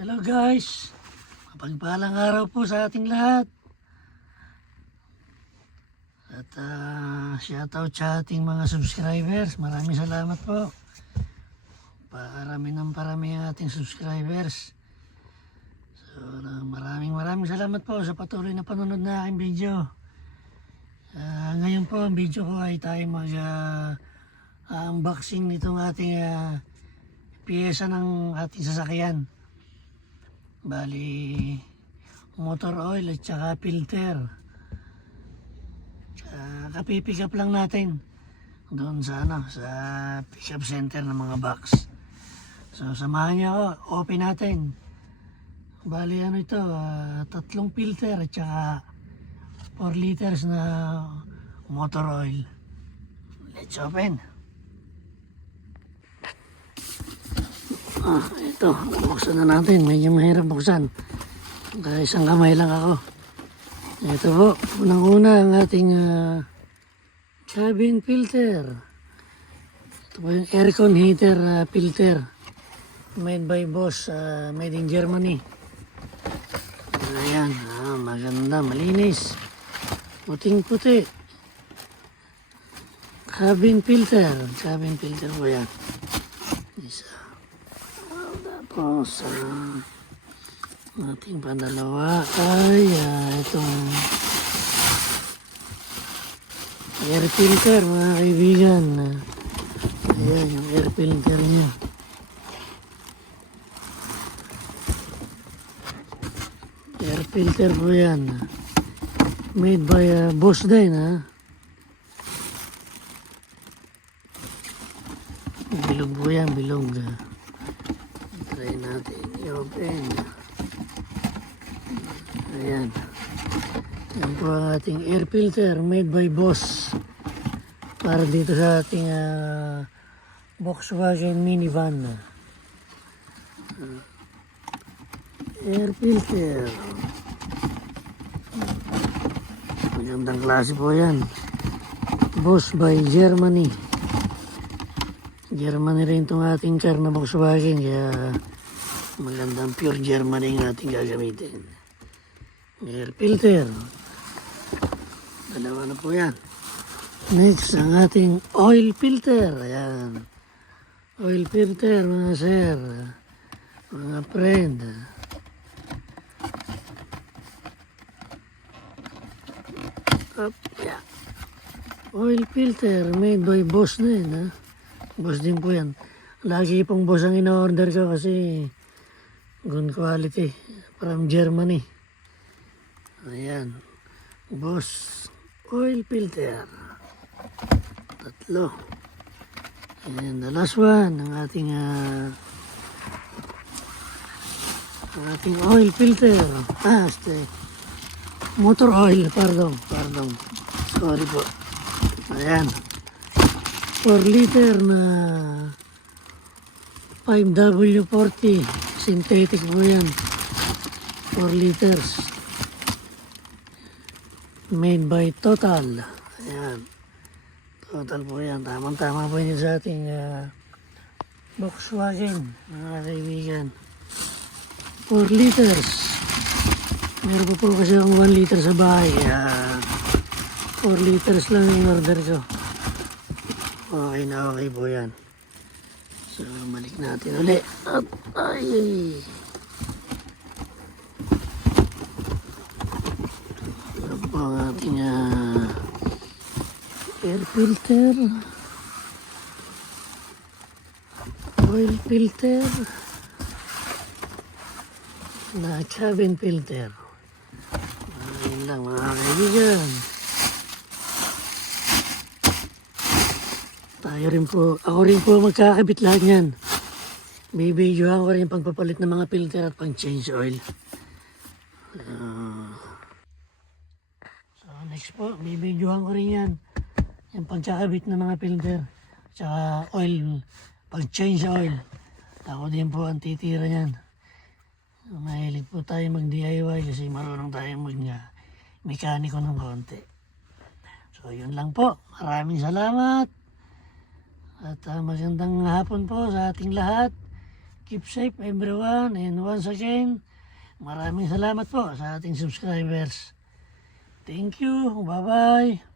Hello guys, mapagpalang araw po sa ating lahat. At shoutout sa ating mga subscribers. Maraming salamat po. Parami ng parami ang ating subscribers. So maraming salamat po sa patuloy na panonood na aking video. Ngayon po ang video ko ay tayo unboxing nitong ating piyesa ng ating sasakyan. Bali, motor oil at saka filter. Kapipick up lang natin doon sa pick up center ng mga box. So samahan niyo ako, open natin. Bali ito, 3 filter at saka 4 liters na motor oil. Let's open. Ito, buksan na natin. Medyo mahirap buksan. Kaya isang kamay lang ako. Ito po, unang-una ang ating cabin filter. Ito po yung aircon heater filter. Made by Bosch, made in Germany. Ayan, maganda, malinis. Puting-puti. Cabin filter po yan. Isa. Tapos, ating pandalawa ay itong air filter, mga kaibigan. Ayan, yung air filter niya. Air filter po yan. Made by Bosch din, Bilog po yan, bilog. Try natin i-open. Ayan. Yan po ang ating air filter made by Bosch. Para dito sa ating Volkswagen minivan. Air filter. Magandang klase po yan. Bosch by Germany. Germany rin itong ating car na Volkswagen, kaya magandang pure Germany ang ating gagamitin. Air filter. Dalawa na po yan. Next, ang ating oil filter. Ayan. Oil filter, mga sir, mga friend. Yeah. Oil filter made by Bosch din, Bosch din po yan. Lagi pong Bosch ang ina-order ko kasi good quality from Germany. Ayan. Bosch oil filter. 3. Ayan, the last one. Ang ating oil filter. Motor oil. Pardon. Sorry po. Ayan. 4 liter na 5W40 synthetic po yan. 4 liters made by Total. Ayan, Total po yan. Tamang-tama po yun sa ating Volkswagen, mga kaibigan. 4 liters. Meron po kasi akong 1 liter sa bahay. 4 liters lang yung order ko. Okay na, okay po yan. So, balik natin ulit. At, ito po ang ating air filter. Oil filter. Na cabin filter. Ayun lang, mga kaibigan. Ako rin po magkakabit lahat yan. Bibidyohan ko rin yung pagpapalit ng mga filter at pang change oil. So next po, bibidyohan ko rin yan. Yung pagkakabit ng mga filter. Tsaka oil, pang change oil. Ako din po ang titira yan. Mahilig po tayo mag-DIY kasi marunong tayo mag-mekaniko ng konti. So yun lang po. Maraming salamat. At magandang hapon po sa ating lahat. Keep safe everyone. And once again, maraming salamat po sa ating subscribers. Thank you. Bye-bye.